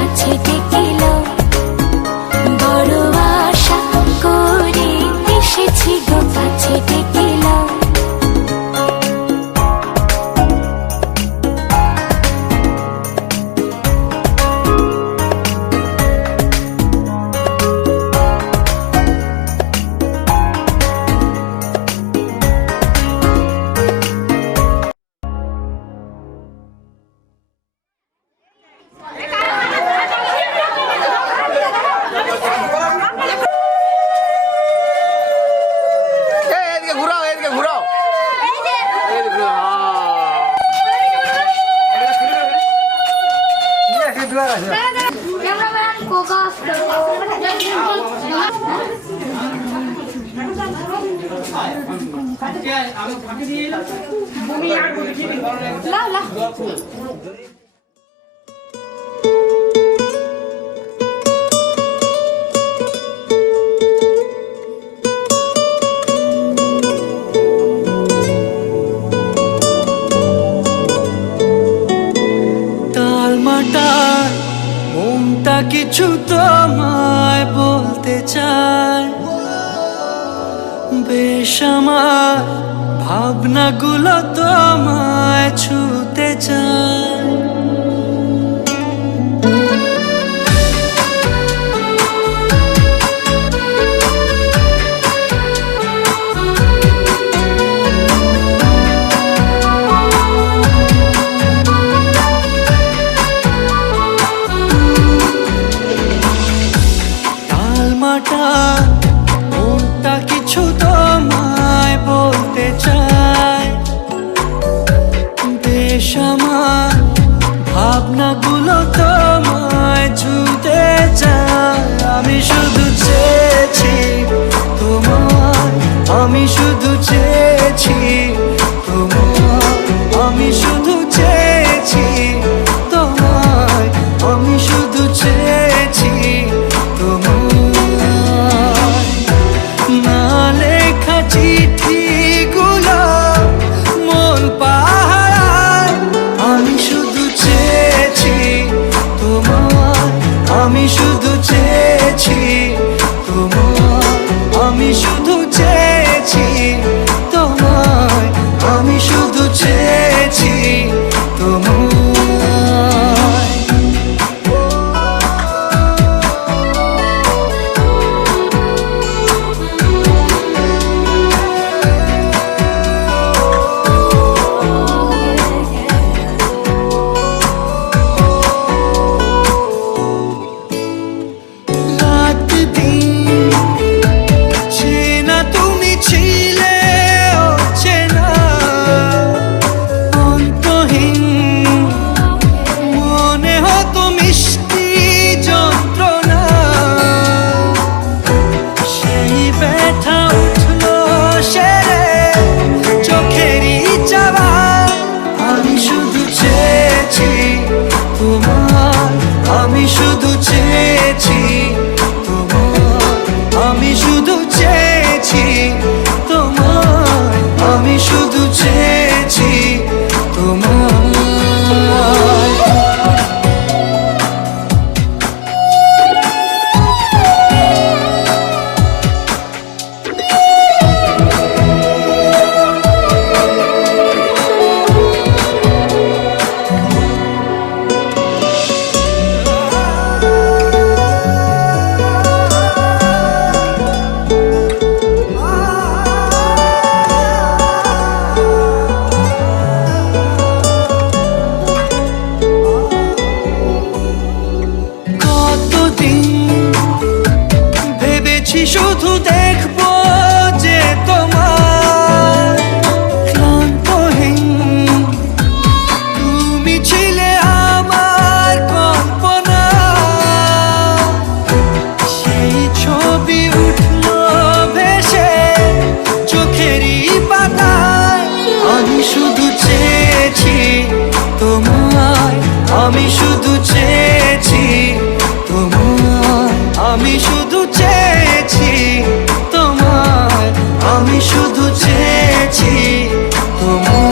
কাছে ডেকে বড় আশা করে এদিকে ঘুরাও মনটা কিছু তোমায় বলতে চায়, বেশ আমার ভাবনাগুলো তোমায় ছুতে চায়। মনটা কিছু তোমায় বলতে চায়, বেশ আমার ভাবনাগুলো তোমায় ছুতে চায়। আমি শুধু চেয়েছি তোমায়, আমি শুধু চেয়েছি তোমায়, আমি শুধু চেয়েছি তোমায়, আমি শুধু চেয়েছি তোমায়। চিঠিগুলো মন পাহারায়, আমি শুধু চেয়েছি তোমায়, আমি শুধু চেয়েছি তোমায়, আমি শুধু চেয়েছি তোমায়, আমি শুধু চেয়েছি তোমায়। আমি শুধু চেয়েছি তোমায়, আমি শুধু চেয়েছি তোমায়, আমি শুধু চেয়েছি তোমায়। শুধু দেখবো যে তোমার ক্লান্তহীন, তুমি ছিলে আমার কল্পনা, সেই ছবি উঠলো ভেসে চোখেরই পাতায়। আমি শুধু চেয়েছি তোমায়, আমি শুধু চেয়েছি তোমায়, আমি শুধু চেয়েছি তোমায়, আমি শুধু চেয়েছি তোমায়।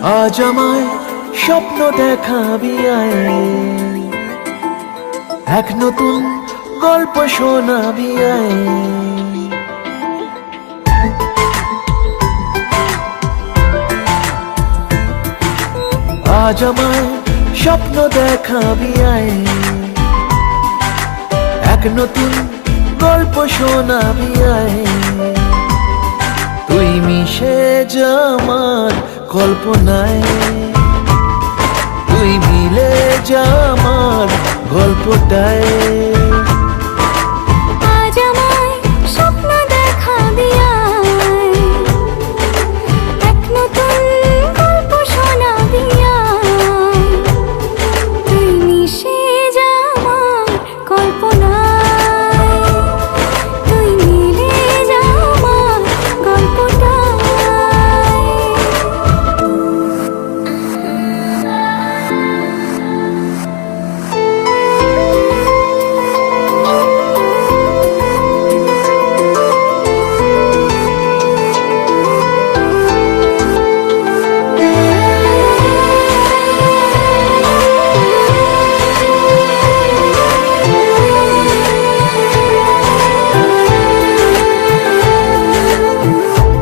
আজ আমায় স্বপ্ন দেখাবি আয়, এক নতুন গল্প শোনাবি আয়। আজ আমায় স্বপ্ন দেখাবি আয়, এক নতুন গল্প শোনাবি আয়। তুই মিশে যা আমার কল্পনায়, তুই মিলে যা আমার গল্পটায়। আজ আমায় স্বপ্ন দেখাবি আয়, এক নতুন গল্প শোনাবি আয়। তুই মিশে যা আমার কল্পনায়, তুই মিলে যা আমার গল্পটায়।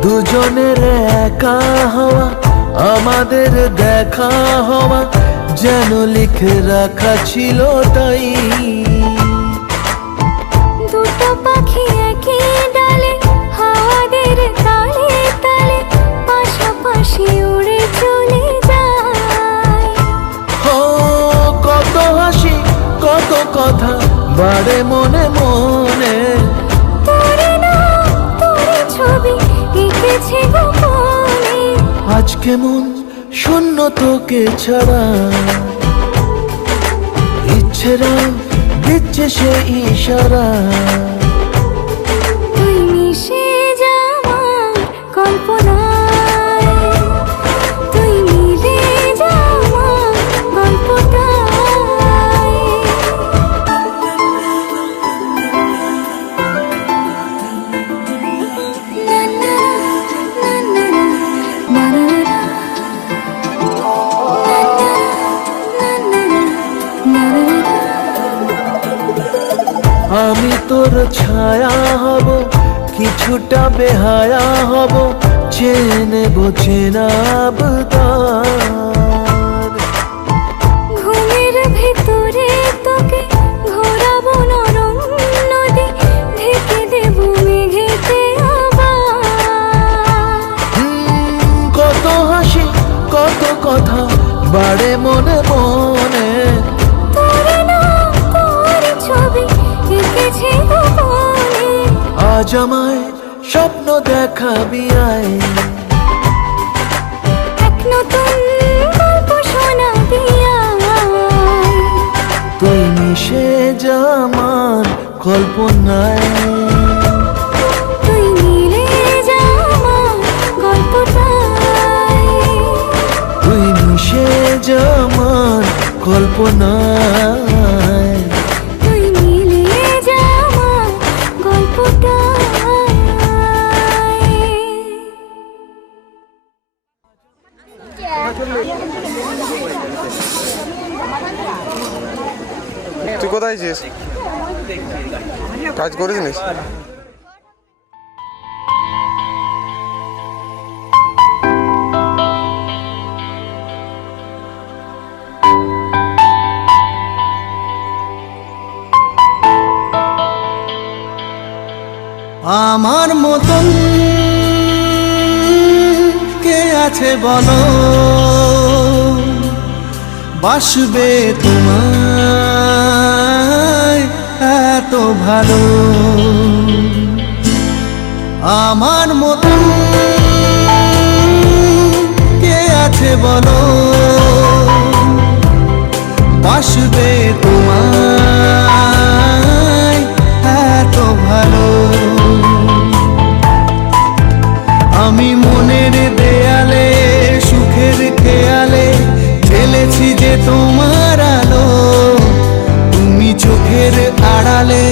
দুজনের একা হওয়া, আমাদের দেখা হওয়া যেন লিখে রাখা ছিল তাই। দুটো পাখি একই ডালে, হাওয়াদের তালে তালে পাশাপাশি উড়ে চলে যায়। ও কত হাসি কত কথা বাড়ে মনে মনে, তোরে না তোরে ছবি এঁকেছে গোপনে। আজ কেমন শূন্য তোকে ছাড়া, ইচ্ছেরা দিচ্ছে সে ইশারা। তুই মিশে যা আমার কল্পনায়, তুই মিলে যা আমার গল্পটায়। না না না না না না না আমি তোর ছায়া হব, কিছুটা বেহায়া হব, চেনে বোঝে না আবদার। ঘুমের ভেতরে তোকে ঘোরাবো নরম নদী, ঢেকে দেব মেঘেতে আবার। কত হাসি কত কথা বাড়ে মনে মনে, তোরে না তোর ছবি এঁকেছে গোপনে। আজ আমায় স্বপ্ন দেখাবি আয়, এক নতুন গল্প শোনাবি আয়। তুই মিশে যা আমার কল্পনায়, তুই মিলে যা আমার গল্পটায়। তুই মিশে যা আমার কল্পনায়। তুই মিলে যা আমার গল্পটায়। তুই কোথায় ছিস? কাজ করেছিস? আমার মতন কে আছে বলো, বাসবে তোমায় এত ভালো। আমার মতন কে আছে বলো, বাসবে তোমায় এত ভালো। আমি মনের দেয়ালে সুখের খেয়ালে ঢেলেছি যে তোমার আলো, তুমি চোখের আড়ালে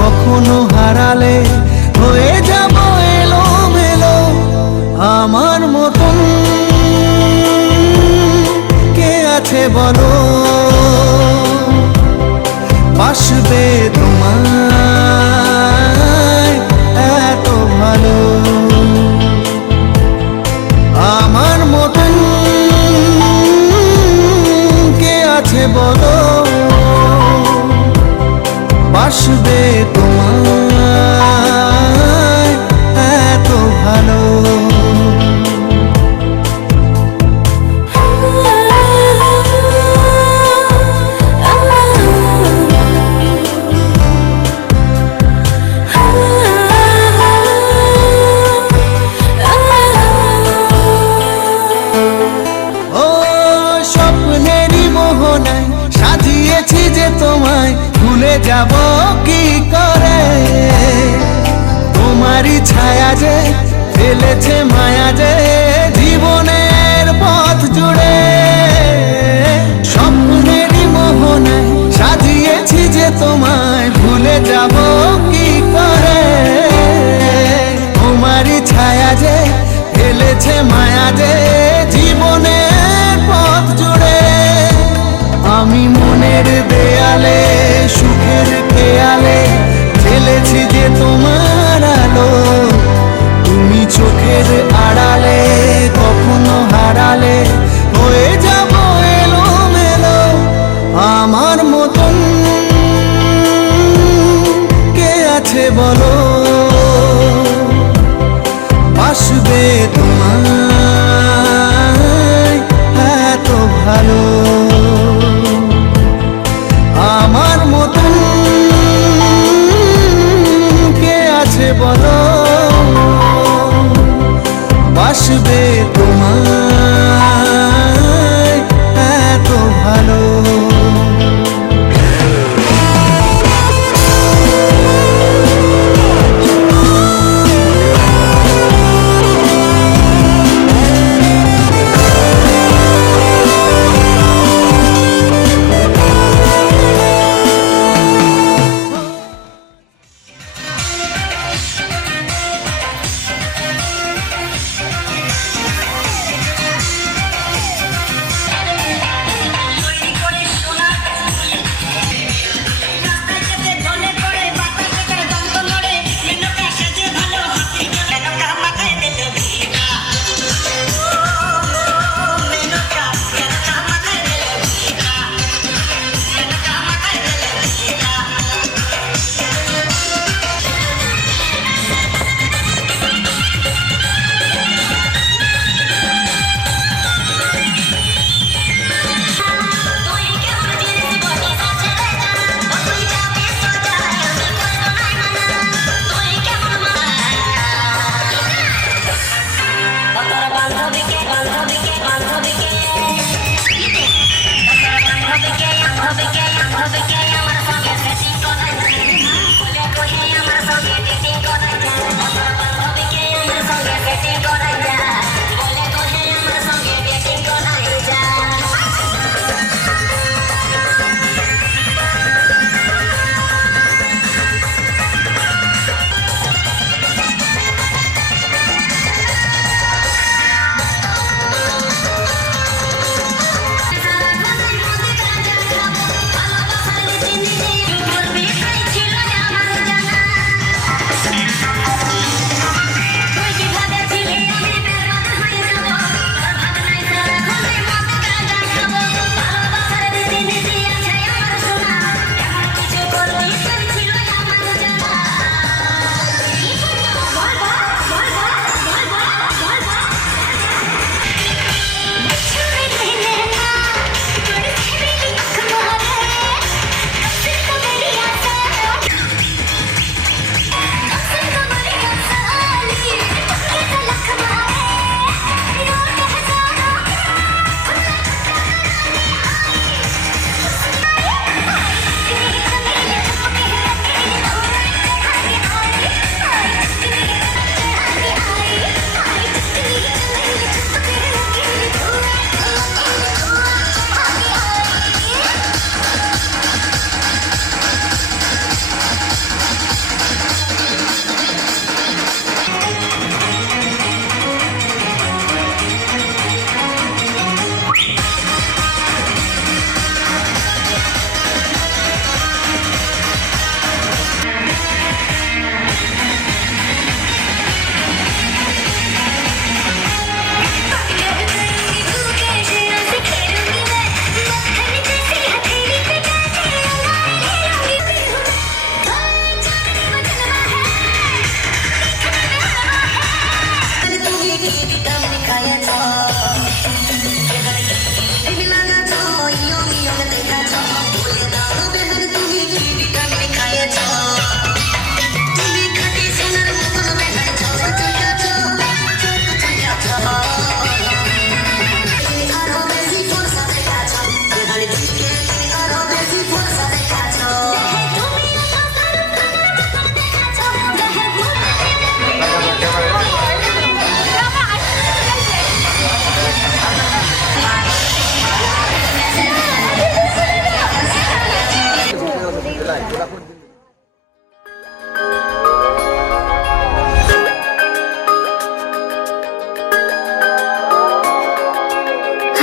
কখনো হারালে হয়ে যাব এলোমেলো। আমার মতন বলো বাসবে তোমায় এত ভালো? আমার মতন কে আছে বলো বাসবে তোমায় এত ভালো? ও স্বপ্নেরই মোহনায় সাজিয়েছি যে তোমায়, ভুলে যাব কি করে? তোমারই ছায়া যে ফেলেছে মায়া যে জীবনের পথ জুড়ে। স্বপ্নেরই মোহনায় সাজিয়েছি যে তোমায়, ভুলে যাব কি করে? তোমারই ছায়া যে ফেলেছে মায়া যে জীবনের পথ জুড়ে। আমি মনের দেয়ালে সুখের খেয়ালে ঢেলেছি যে তোমার আলো, তুমি চোখের আড়ালে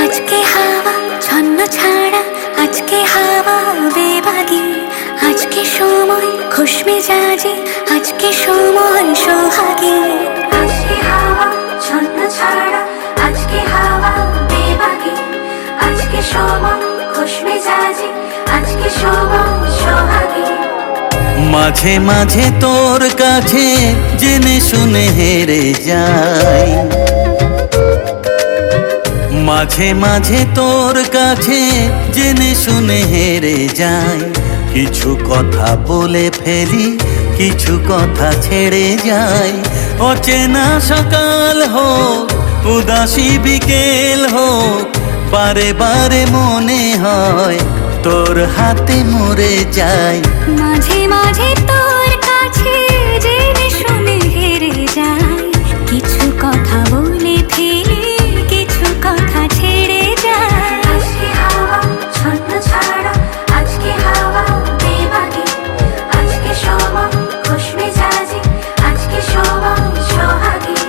আজকে হাওয়া ছন্ন ছাড়া, আজকে হাওয়া বেবাগি, আজকে সময় খুশ মেজাজি, আজকে সময় সোহাগী। আজকে হাওয়া ছন্ন ছাড়া, আজকে হাওয়া বেবাগি, আজকে সময় খুশ মেজাজি, আজকে সময় সোহাগী। মাঝে মাঝে তোর কাছে জেনে শুনে হেরে যাই, মাঝে মাঝে তোর কাছে জেনে শুনে হেরে যাই। কিছু কথা বলে ফেলি, কিছু কথা ছেড়ে যাই। অচেনা সকাল হোক, উদাসী বিকেল হোক, বারে বারে মনে হয় তোর হাতে মরে যাই। মাঝে মাঝে তোর কাছে জেনে শুনে হেরে যাই, কিছু কথা বলে ফেলি, কিছু কথা ছেড়ে যাই। আজকে হাওয়া ছন্ন ছাড়া, আজকে হাওয়া বেবাগি, আজকে সময় খুশ মেজাজি, আজকে সময় সোহাগী।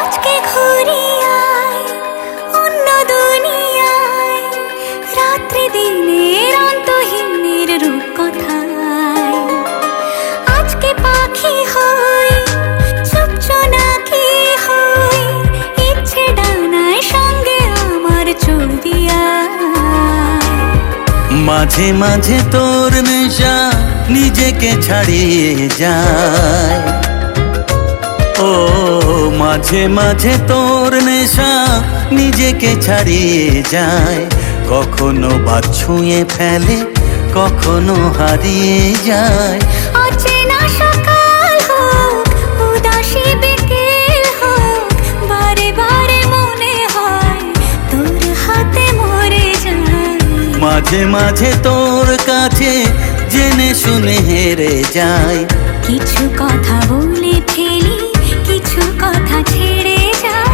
আজকে ঘুরে আয় অন্য দুনিয়ায়, রাত্রি দিনের অন্তহীনের রূপ কথায়। আজকে পাখি হই, চুপ জোনাকি হই, ইচ্ছে ডানায় সঙ্গে আমার চলবি আয়। মাঝে মাঝে তোর নেশা নিজেকে ছাড়িয়ে যায়। ও মাঝে মাঝে তোর নেশা নিজেকে ছাড়িয়ে যায়। কখনো বা ছুঁয়ে ফেলে, কখনো হারিয়ে যায়। অচেনা সকাল হোক, উদাসী বিকেল হোক, বারে বারে মনে হয় তোর হাতে মরে যায়। মাঝে মাঝে তোর কাছে জেনে শুনে হেরে যাই। কিছু কথা বলে ফেলি, কিছু কথা ছেড়ে যায়।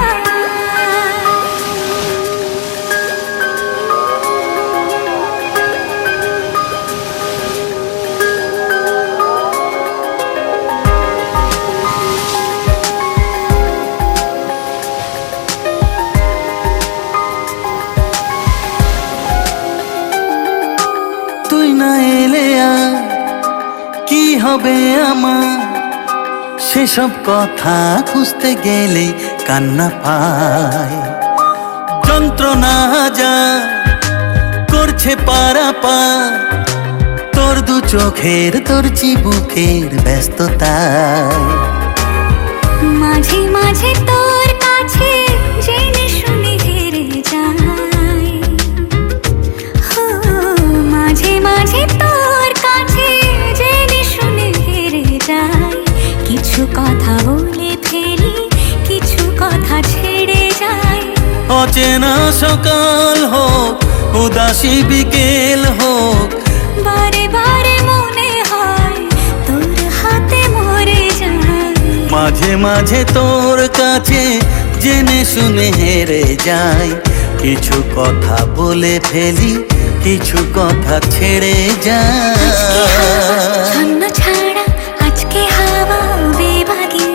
তুই না এলে আর কি হবে আমার, সেসব কথা খুঁজতে গেলে কান্না পায়। যন্ত্রণা যা করছে পারাপার, তোর দু চোখের, তোর চিবুকের ব্যস্ততায়। মাঝে মাঝে তোর কাছে জেনে শুনে হেরে যাই, হো মাঝে মাঝে তোর কাছে জেনে শুনে হেরে যাই। কিছু কথা বলে ফেলি, কিছু কথা ছেড়ে যাই। অচেনা সকাল হোক, উদাসী বিকেল হোক, বারে বারে মনে হয় তোর হাতে মরে যায়। মাঝে মাঝে তোর কাছে জেনে শুনে হেরে যাই। কিছু কথা বলে ফেলি, কিছু কথা ছেড়ে যাই। ছন্ন ছাড়া, আজকে হাওয়া বেবাগি,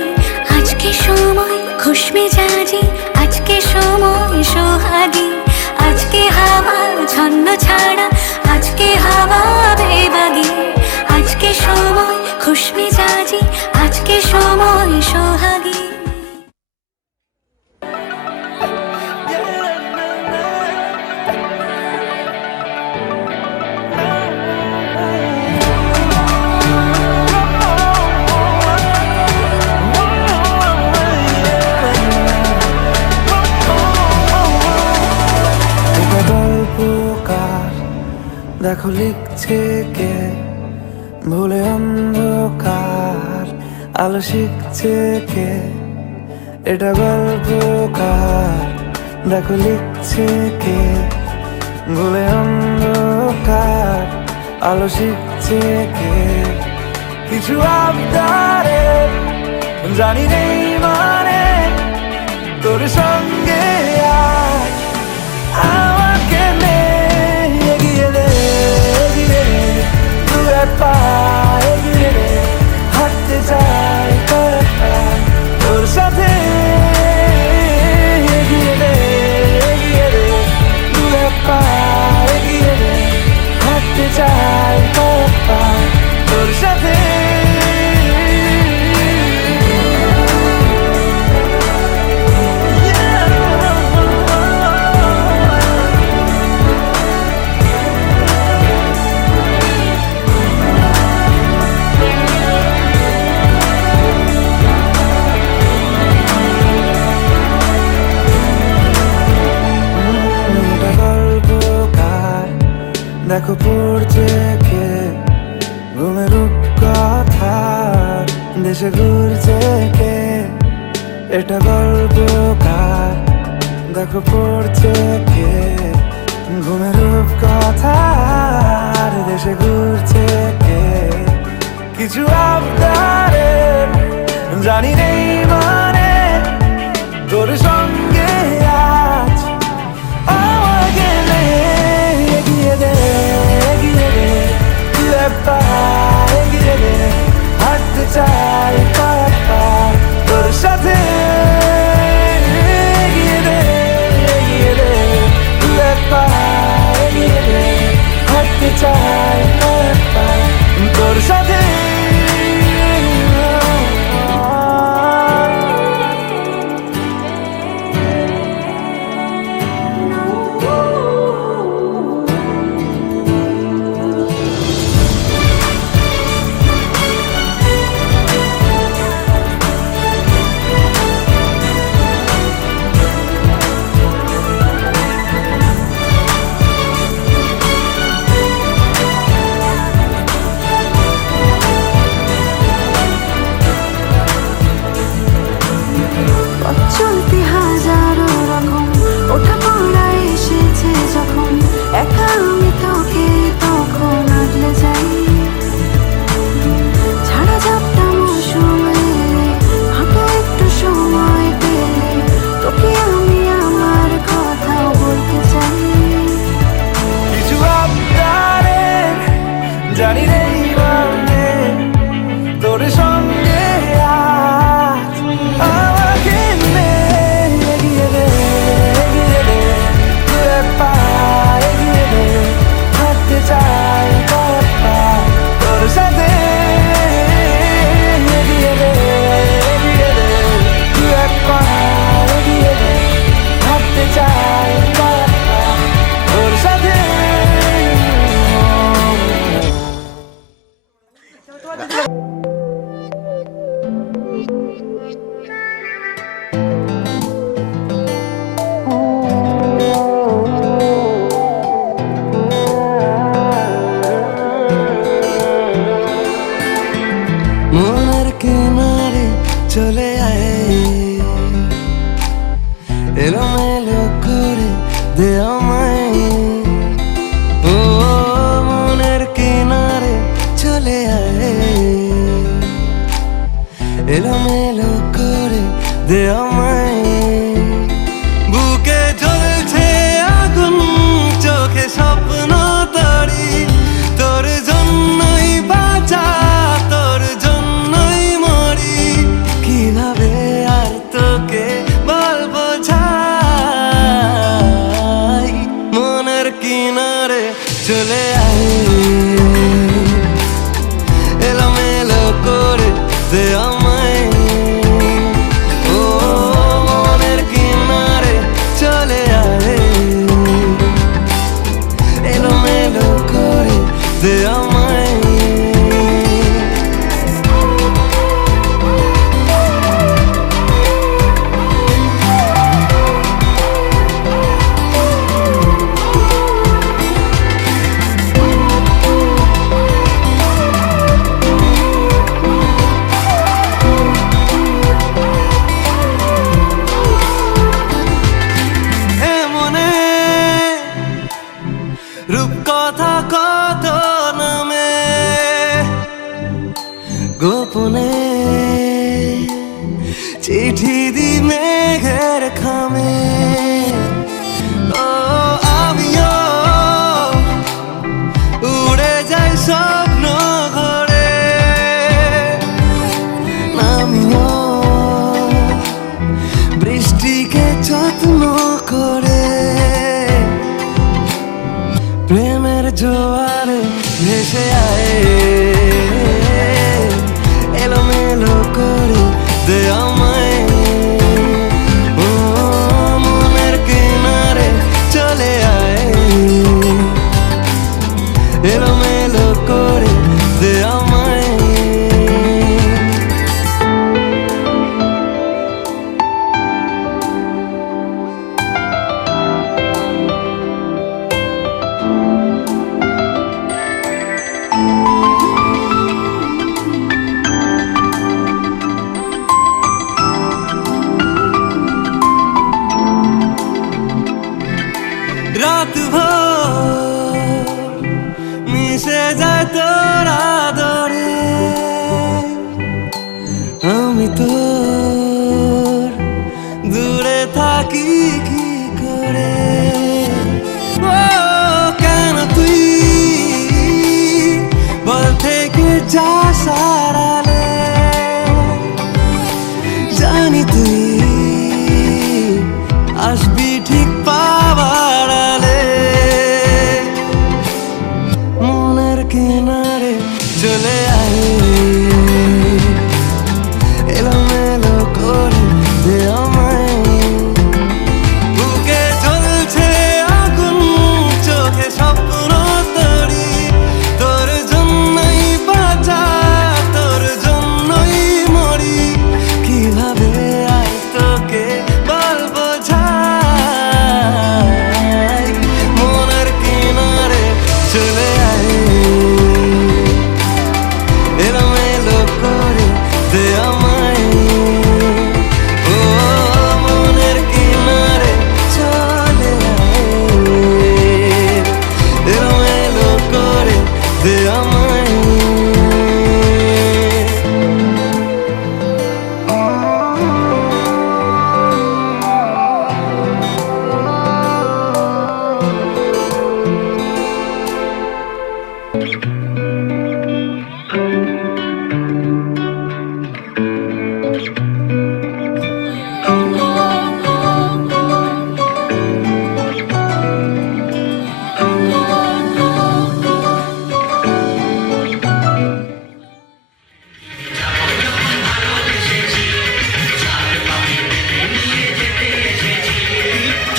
আজকে সময় খুশ মেজাজি, আজকে সময় সোহাগী। আজকে হাওয়া ছন্ন ছাড়া, আজকে হাওয়া বেবাগি, আজকে সময় খুশ মেজাজি, আজকে সময় সোহাগী। দেখো লিখছে কে, ভুলে অন্ধকার আলো শিখছে কে। এটা গল্পকার, দেখো লিখছে কে, ভুলে অন্ধকার আলো শিখছে কে। কিছু আবদারে জানি নেই মানে তোর সঙ্গে আজ আমাকে নে এগিয়ে দে দু এক পা এগিয়ে দে হাঁটতে চাই কয়েক পা তোর সাথে এগিয়ে দে দু এক পা এগিয়ে দে হাঁটতে চাই কয়েক পা তোর সাথে দেখো পড়ছে কে ঘুমের কথা দেশে ঘুরছে কে এটা গল্পকার দেখো পড়ছে কে ঘুমের কথা দেশে ঘুরছে কে কিছু আবদারে জানি নেই মানে তোর সঙ্গে আজ আমাকে নে এগিয়ে দে দু এক পা এগিয়ে দে হাঁটতে চাই কয়েক পা তোর সাথে এগিয়ে দে দু এক পা এগিয়ে দে হাঁটতে চাই কয়েক পা তোর সাথে চলতে হাজারো রকম ওঠা পড়া এসেছে যখন একা আমি তোকে তখন আগলে যাই ছাড়া যাবটা মৌসুমে হাঁটা একটু সময় পেলে তোকে আমি আমার কথা বলতে চাই কিছু আবদারে জানি নেই মানে তোর সঙ্গে আজ আমাকে নে এগিয়ে দে দু এক পা এগিয়ে দে হাঁটতে চাই কয়েক পা তোর সাথে এগিয়ে দে দু এক পা এগিয়ে দে হাঁটতে চাই কয়েক পা তোর সাথে মনের কিনারে চলে আয় এলোমেলো করে দে আমায় ও মনের কিনারে চলে আয় এলোমেলো করে দে আমায় বুকে জ্বলছে আগুন চোখে স্বপ্ন তরি তোর জন্যই বাঁচা তোর জন্যই মরি কিভাবে আর তোকে বলবো যাই মনের কিনারে চলে আয় এলোমেলো করে দে আমায় ও চিঠি দি মেঘের খামে ও আমিও উড়ে যাই স্বপ্ন ঘরে আমিও বৃষ্টিকে যত্ন করে প্রেমের জোয়ারে ভেসে আয় এলোমেলো করে দে আমায় ও মনের কিনারে চলে আয় এলোমেলো করে দে আমায় রাত ভোর মিশে যায় তোর আদরে আমি তোর দূরে থাকি কি করে ও কেন তুই বল থেকে যা সারালে জানি তুই আসবি ঠিক পাবার আলে মনের কিনারে চলে আয় এলোমেলো করে দে আমায় বুকে জ্বলছে আগুন চোখে স্বপ্ন তরি তোর জন্যই বাঁচা তোর জন্যই মরি কিভাবে আয় তোকে বলবো যাই মনের কিনারে চলে আয় এলোমেলো করে দে আমায় ও মনের কিনারে চলে আয় এলোমেলো করে দে আমায়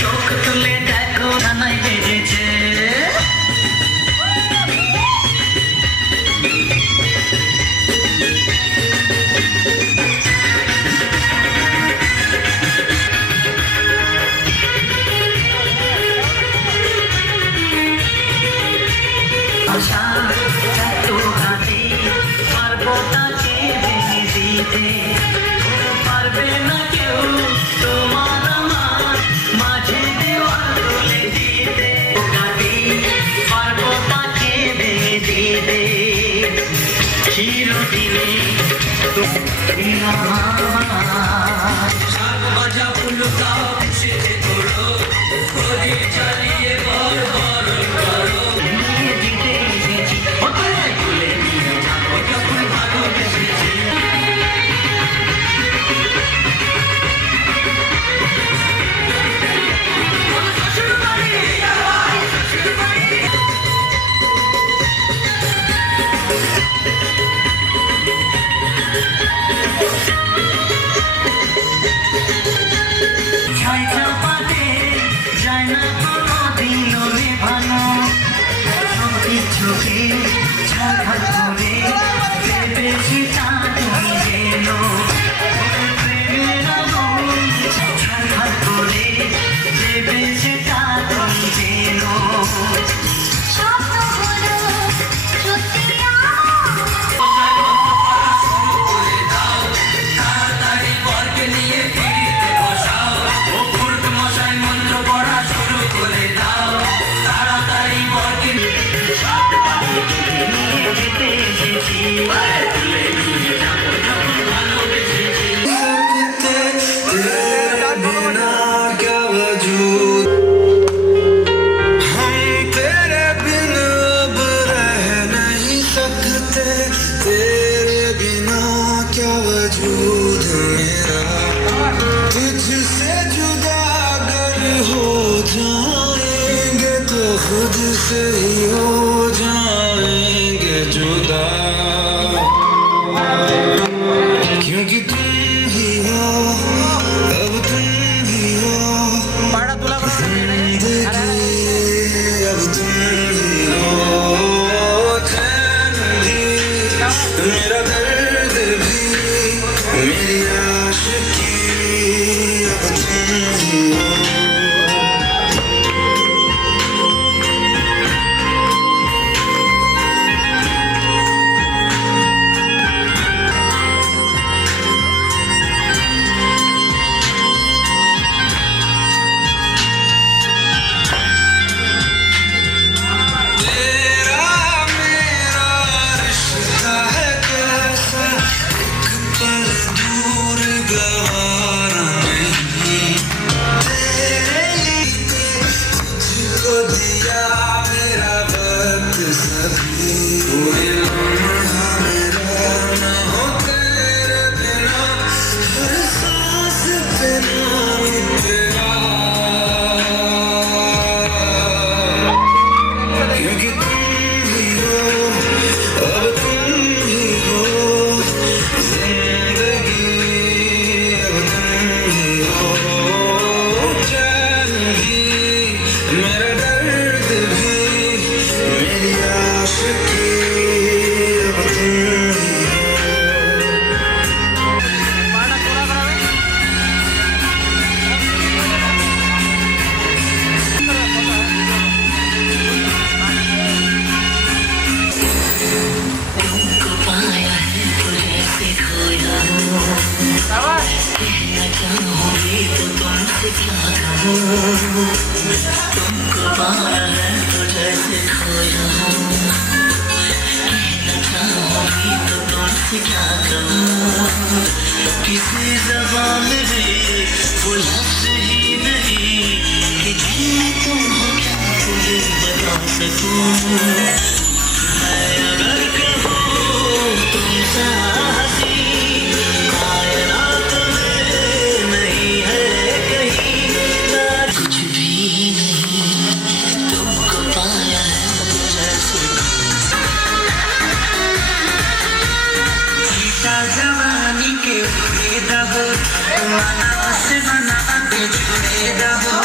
চোখ তুলে দেখো জানাই বেজেছে আশা এত ঘাটে পারবো তাকে ভেঙে দিতে পারবে না কেউ তোমার আমার মাঝে দেওয়াল তুলে দিতে ঘাটে পারবো তাকে ভেঙে দিতে চিরদিনে তুমি আমার বাজা উল্টাও সেজে তোলো করে চালিয়ে বল বল করো নিয়ে দিতে এসেছি ওটাই তুলে নিয়ে যাবো যখন ভালোবেসেছি যায় না जाएंगे तो खुद से ही हो जाएंगे जुदा क्योंकि तुम ही हो अब तुम ही हो जिंदगी अब तुम ही हो चैन भी मेरा दर्द भी मेरी आशिकी अब तुम ही हो तुमको पाया है तो जैसे खोया हूँ कहना चाहूँगी तो तुमसे क्या कहूँ किसी ज़बान में भी वो लफ्ज़ ही नहीं कि जिनमें तुम हो क्या तुम्हें बता सकूँ मैं अगर कहूँ तुम साहसी कायनात में नहीं है कहीं कुछ भी नहीं तुमको पाया है जैसे जीता जवानी के बुरे दहो मना से मना के जुड़े दहो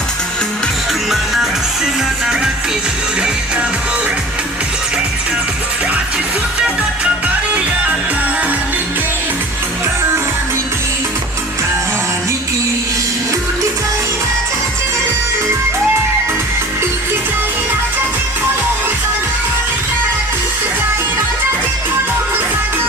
मना से मना के जुड़े दहो आज सुनते तक बढ़िया कहानी की टूट जाए राजा जी टूट जाए राजा जी बोलो सानो टूट जाए राजा जी बोलो सानो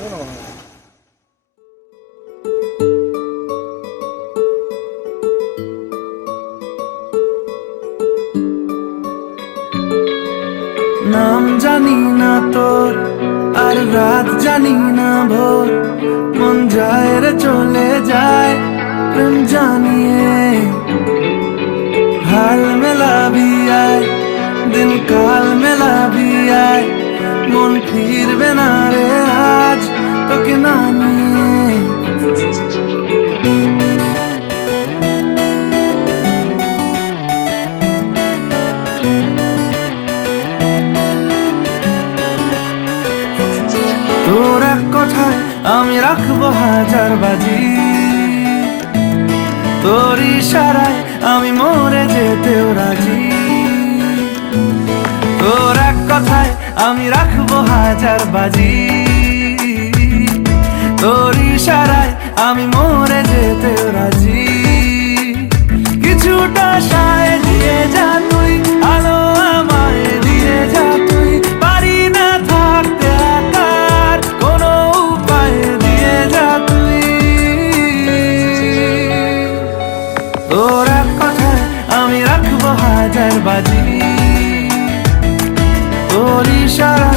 নাম জানি না তোর আর রাত জানি না ভোর, মন যায় রে চলে যায় প্রেম জানিয়ে। হাল মেলাবি আয়, দিন কাল মেলাবি আয়, মন ফিরবে না রে আজ তোকে না নিয়ে। তোর এক কথায় আমি রাখবো হাজার বাজি, তোর ইশারায় আমি মরে যেতেও রাজি। তোর এক কথায় আমি রাখবো হাজার বাজি, তোর ইশারায় আমি মরে যেতেও রাজি। কিছুটা সায় দিয়ে যা তুই, আলো আমায় দিয়ে যা তুই, পারি না থাকতে একার কোনো উপায় দিয়ে যা তুই। তোর এক কথায় আমি রাখবো হাজার বাজি, তোর ইশারা